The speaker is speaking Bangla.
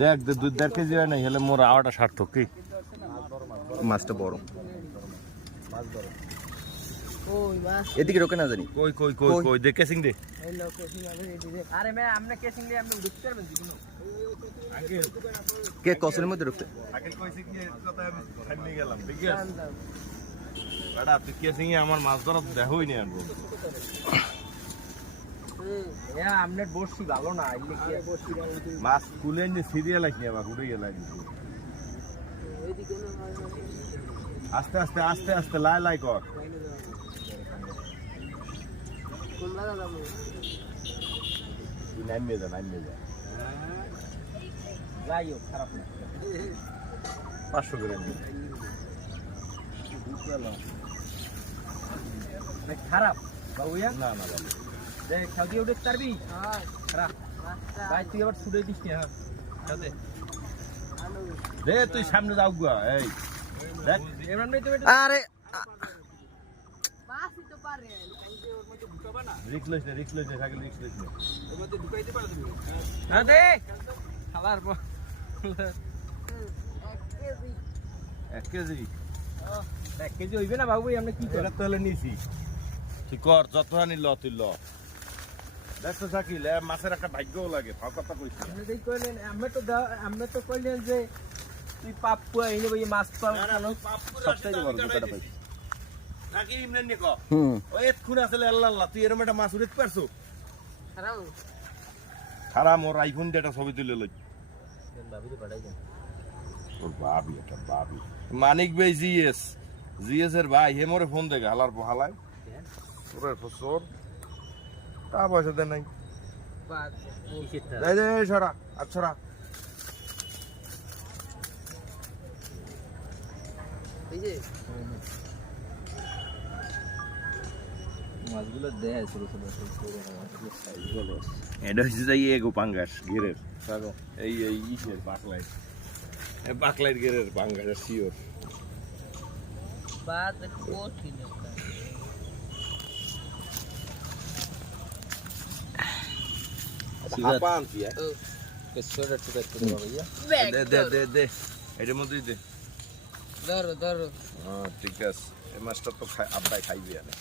দেখ দে দুই দেড় কেজি হয় না হলে মোর আওয়াটা সার্থক কি? মাছটা বড়। এদিকে রোকে না জানি। কই কই কই কই? দে কেসিং দে। আরে কেসিং পারবেন কোনো কে কসের মধ্যে রুখতে? আগে কইছি কি কথা আমি থামি গেলাম ঠিক আছে? বেটা তুই কেসিং এ আমার মাছ ধরা দেখোই নি আনব হ্যাঁ ভালো না মাছ কুলে নি। সিরিয়াল আসনি আবার উড়ে গেল আস্তে আস্তে আস্তে আস্তে লাই লাই কর। তুই নামিয়ে যা নামিয়ে যা যাই হোক খারাপ না। পাঁচশো গ্রাম খারাপ। না না। উঠে পারবি খারাপ ভাই তুই আবার ছুটে দিস না হ্যাঁ। সাথে দে তুই সামনে যাও গুয়া এই। দেখ। রিক্স না রিক্স না না দে। খাবার পর এক কেজি। এক কেজি হইবে না বাবু আমরা কি এটা তাহলে নিছি। তুই কর যত নিল তুই ল। দেখছ শাকিল মাছের একটা ভাগ্যও লাগে ফাও কথা কইছি। আপনি কইলেন আমরা তো আমরা তো কইলেন যে তুই পাপ পুয়া এনে বই মাছ পাল সবটাই বড় পাইছি? নাকি ইমনে নি ক। হুম। ও এতক্ষণ আসলে আল্লাহ আল্লাহ তুই এরম একটা মাছ উড়িতে পারছ? খারাপ মোর আইফোন দিয়ে একটা ছবি তুলে লই। তোর বাবি একটা বাবি। মানিক ভাই জিএস। জিএস এর ভাই হে মোরে ফোন দেখে হালার হালায় ওরে ফসর তা পয়সা দেয় নাই। এই যে এই সরা মাছগুলো দেয় ছোট ছোট এটা হচ্ছে যাই এগো পাঙ্গাস গেরের। এই এই ইসের পাকলাইট পাকলাইট গেরের পাঙ্গাস শিওর কঠিন হাপান তুই ছোট ছোট ছোট ভাইয়া দে দে দে দে। এটার মধ্যেই দে। ধরো ধরো। হ্যাঁ ঠিক আছে। এই মাছটা তো খাই আব্বাই খাইবি আনে